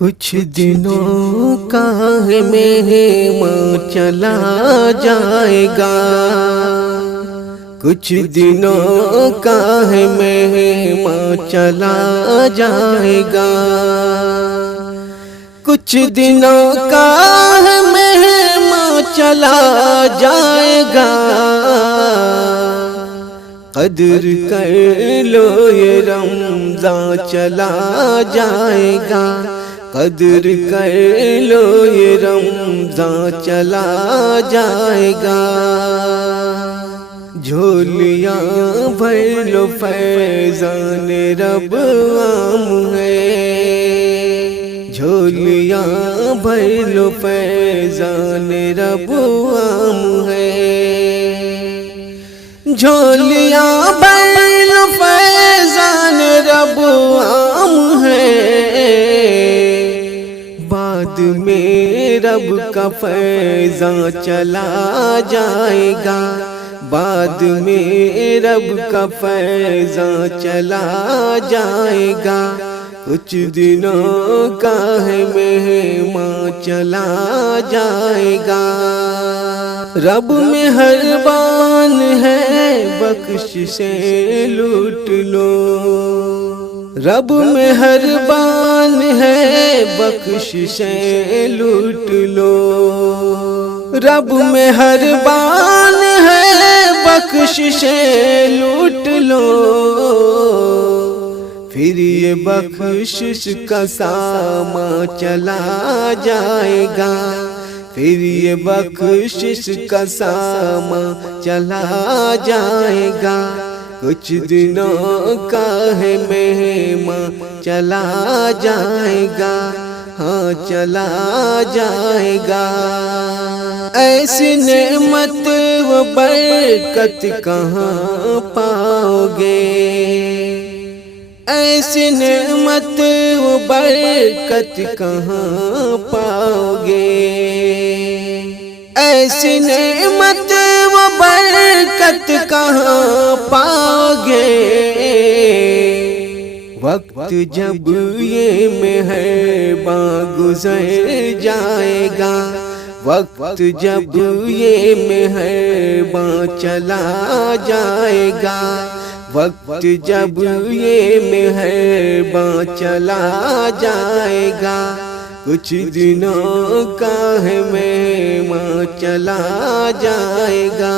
کچھ دنوں کا ہے مہمان چلا جائے گا، کچھ دنوں کا ہے مہمان چلا جائے گا، کچھ دنوں کا ہے مہمان چلا جائے گا، قدر کر لو یہ رمضان چلا جائے گا، قدر کر لو یہ رمضان چلا جائے گا، جھولیاں بھر لو فیضان رب عام ہے، جھولیاں بھر لو فیضان رب عام ہے، جھولیاں بھر لو فیضان رب عام ہے، بعد میں رب کا فیضان چلا جائے گا، بعد میں رب کا فیضان چلا جائے گا، کچھ دنوں کا ہے مہمان چلا جائے گا، رب مہربان ہے بخششیں لوٹ لو، رب مہربان ہے بخششیں لوٹ لو، رب مہربان ہے بخششیں لوٹ لو، پھر یہ بخشش کا سامان چلا جائے گا، پھر یہ بخشش کا سامان چلا جائے گا، کچھ دنوں کا ہے مہمان چلا جائے گا، ہاں چلا جائے گا، ایسی نعمت و برکت کہاں پاؤ گے، ایسی نعمت و برکت کہاں پاؤ گے، ایسی نعمت و برکت کہاں پاؤ گے، وقت جب یہ مہربان گزر جائے گا، وقت جب یہ مہربان چلا جائے گا، وقت جب یہ مہربان چلا جائے گا، کچھ دنوں کا ہے مہمان چلا جائے گا،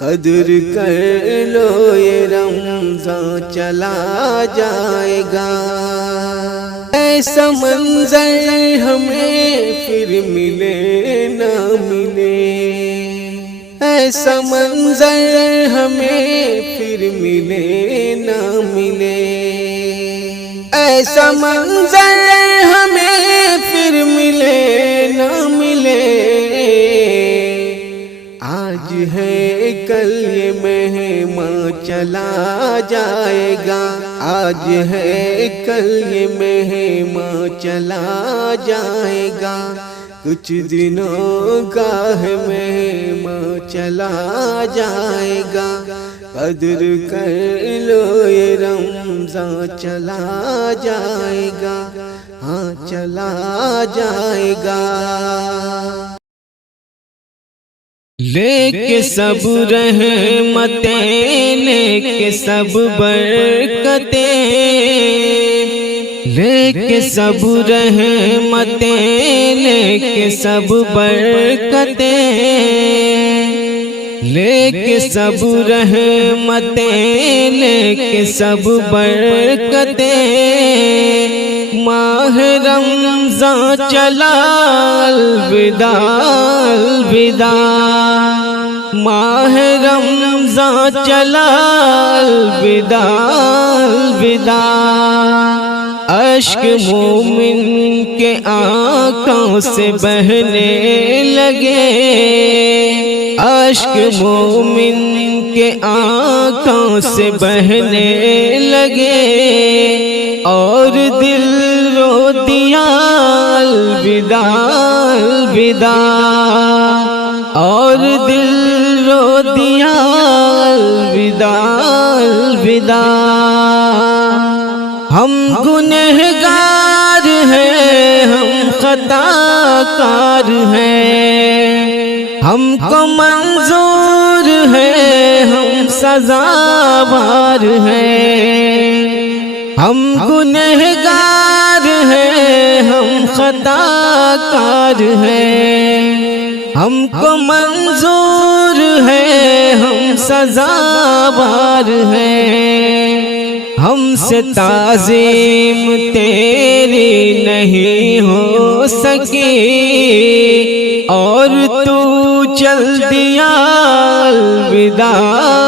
قدر کر لو یہ رمضان چلا جائے گا، ایسا منظر ہمیں پھر ملے نہ ملے، ایسا منظر ہمیں پھر ملے نہ ملے، ایسا منظر ہمیں پھر ملے نہ ملے، آج ہے کل یہ مہمان چلا جائے گا، آج ہے کل یہ مہمان چلا جائے گا، کچھ دنوں کا ہے مہمان چلا جائے گا، قدر کر لو یہ رمضان چلا جائے گا، ہاں چلا جائے گا، لے کے سب رحمتیں، لے کے سب برکتیں، لے کے سب رحمتیں، لے کے سب برکتیں، لے کے سب رحمتیں، لے کے سب برکتیں، ماہ رمضان چلا الوداع الوداع، ماہ رمضان چلا الوداع الوداع، اشک مومن کے آنکھوں سے بہنے لگے، اشک مومن کے آنکھوں سے بہنے لگے، اور دل رو دیا الوداع الوداع، اور دل رو دیا الوداع الوداع، ہم گنہگار ہیں خطا کار ہیں، ہم کو منظور ہے ہم سزاوار ہیں، ہم گنہگار ہیں ہم خطا کار ہیں، ہم کو منظور ہے ہم سزاوار ہیں، ہم سے تعظیم تیری نہیں ہو سکی اور تو چل دیا الوداع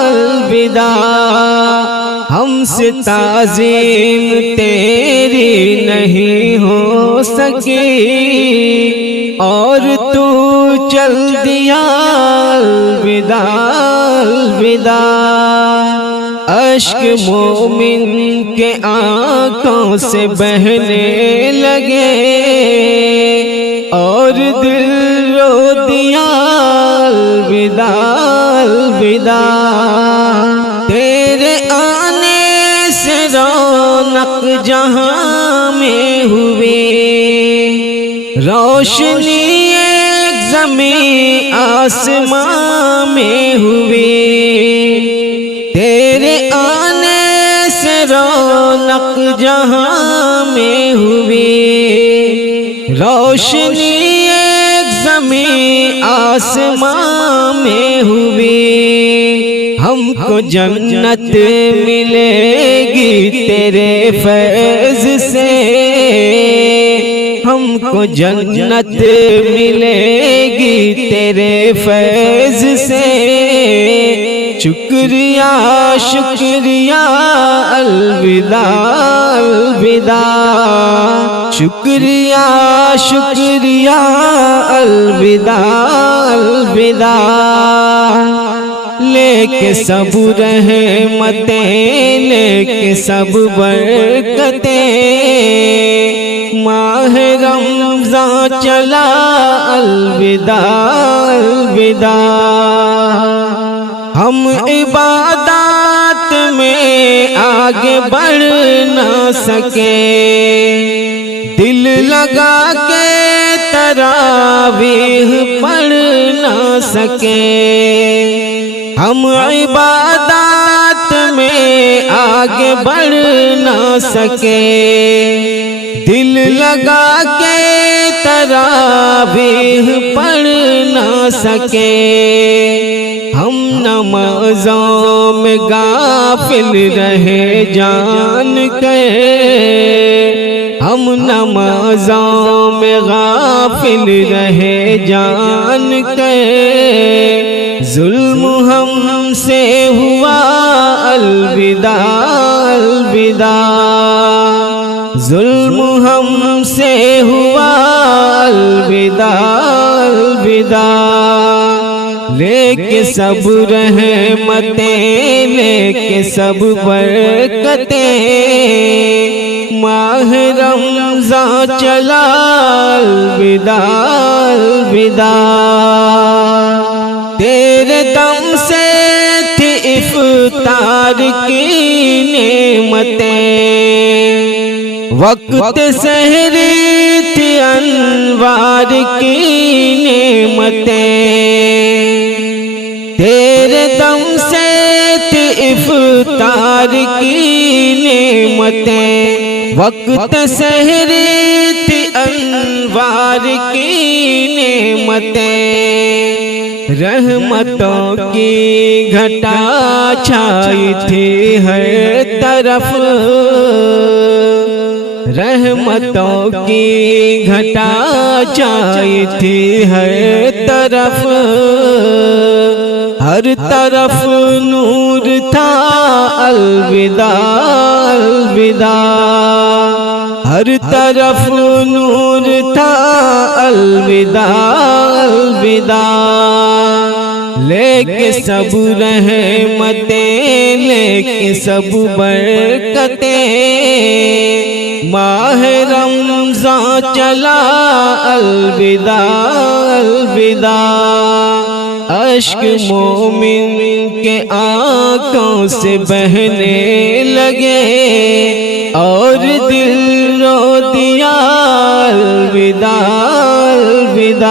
الوداع، ہم سے تعظیم تیری نہیں ہو سکی اور تو چل دیا الوداع الوداع، اشک مومن کے آنکھوں سے بہنے لگے اور دل رو دیا الوداع الوداع، تیرے آنے سے رونق جہاں میں ہوئی، روشنی ایک زمین آسمان میں ہوئی، تیرے آنے سے رونق جہاں میں ہوئی، روشنی ایک زمین آسمان میں ہوئی، ہم کو جنت ملے گی تیرے فیض سے، ہم کو جنت ملے گی تیرے فیض سے، شکریہ شکریہ الوداع الوداع، شکریہ شکریہ الوداع الوداع، لے کے سب رحمتیں لے کے سب برکتیں، ماہ رمضان چلا الوداع الوداع، ہم عبادات میں آگے بڑھ نہ سکے، دل لگا کے تراویح پڑھ نہ سکے، ہم عبادات میں آگے بڑھ نہ سکے، دل لگا کے تراویح پڑھ نہ سکے، ہم نمازوں میں غافل رہے جان کے، ہم نمازوں میں غافل رہے جان کے، ظلم ہم سے ہوا الوداع الوداع، ظلم ہم سے ہوا الوداع الوداع، لے کے سب رحمتیں لے کے سب برکتیں، ماہ رمضان چلا الوداع الوداع، تیرے دم سے تھی افطار کی نعمتیں، وقت سحری تھی انوار کی نعمتیں، تیرے دم سے تھی افطار کی نعمتیں، وقت سحری تھی انوار کی نعمتیں، رحمتوں کی گھٹا چھائی تھی ہر طرف، رحمتوں کی گھٹا چھائی تھی ہر طرف، ہر طرف نور تھا الوداع الوداع، ہر طرف نور تھا الوداع الوداع، لے کے سب رحمتیں لے کے سب برکتیں، ماہ رمضان چلا الوداع الوداع، اشک مومن کے آنکھوں سے بہنے لگے اور دل رو دیا الوداع الوداع الوداع.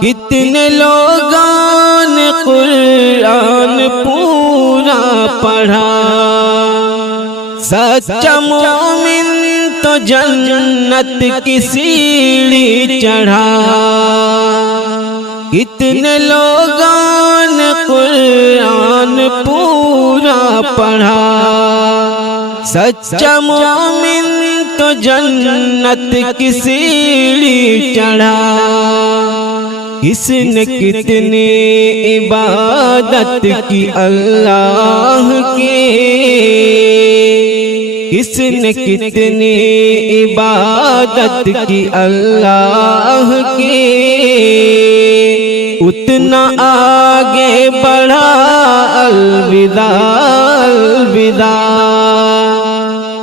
کتنے لوگوں نے قرآن پورا پڑھا، سچا مومن تو جنت کی سیڑھی چڑھا. کتنے لوگوں نے قرآن پورا پڑھا، سچا مومن تو جنت کی سیڑھی چڑھا. کس نے کتنی عبادت کی اللہ کی، کس نے کتنی عبادت کی اللہ کی، اتنا آگے بڑھا الوداع الوداع.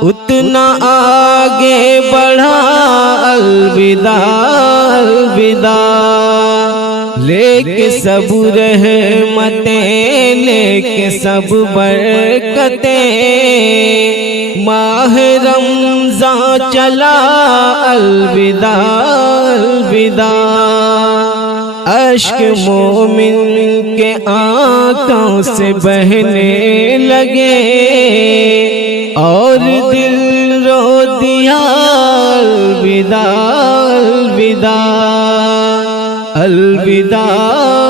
اتنا آگے بڑھا الوداع الوداع. لے کے سب رحمتیں، لے کے سب برکتیں، ماہ رمضان چلا الوداع الوداع. اشک مومن کے آنکھوں سے بہنے لگے اور دل رو دیا الوداع الوداع الوداع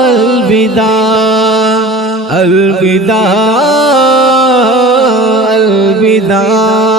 الوداع الوداع الوداع.